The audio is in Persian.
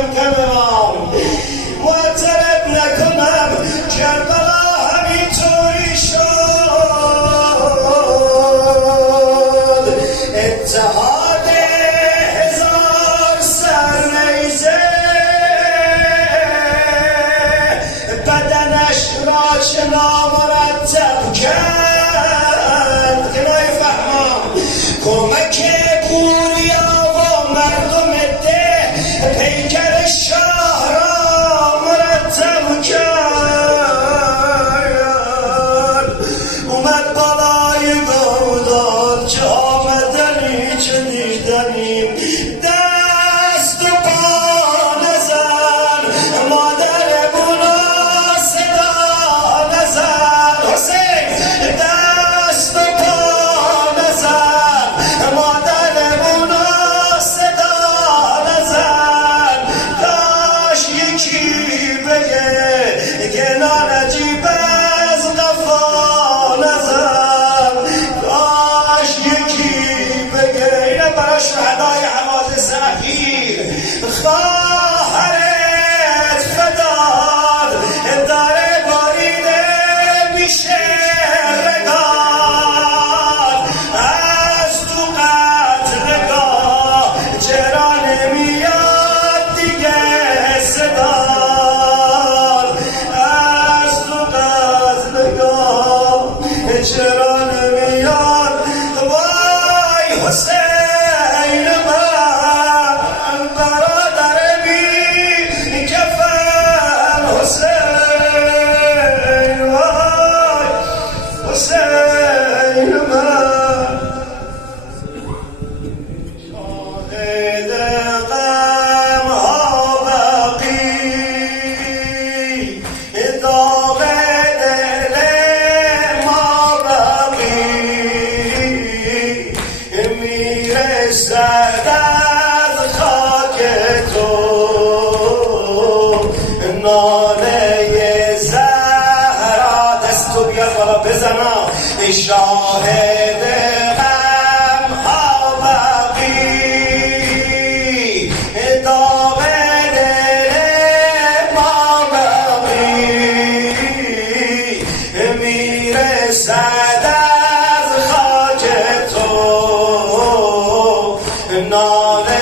کم کم امام معطرت نکنم کربلا همینطوری شد اتحاد هزار سرنیزه بدنش را چه نامرتب کرد که نفهمم کمک بوریا و مردم ده پیکر شاه را مرتب کرد اومد بالای گودال چه آمدنی چه دیدنی دست و پا نزن مادر بونا صدا نزن حسین دست و پا نزن مادر بونا صدا نزن داشت یکی بگه که نانجیب از غفا نزن داشت یکی بگه اینه برای شهدای حوادث اخیر خواهرت فداد داره باریده میشه رگان از تو قتلگاه چرا نمیاد دیگه صدا از تو قتلگاه چرا نمیاد وای حسین من برادر بی کفن حسین وای حسین من شاهد غم ها بقی داغ دل ما بقی میرسد از خاک تو ناله زهرا دستو بیار بالا بزنا شاهد غم ها بقی داغ دل ما بقی میرسد از خاک تو ناله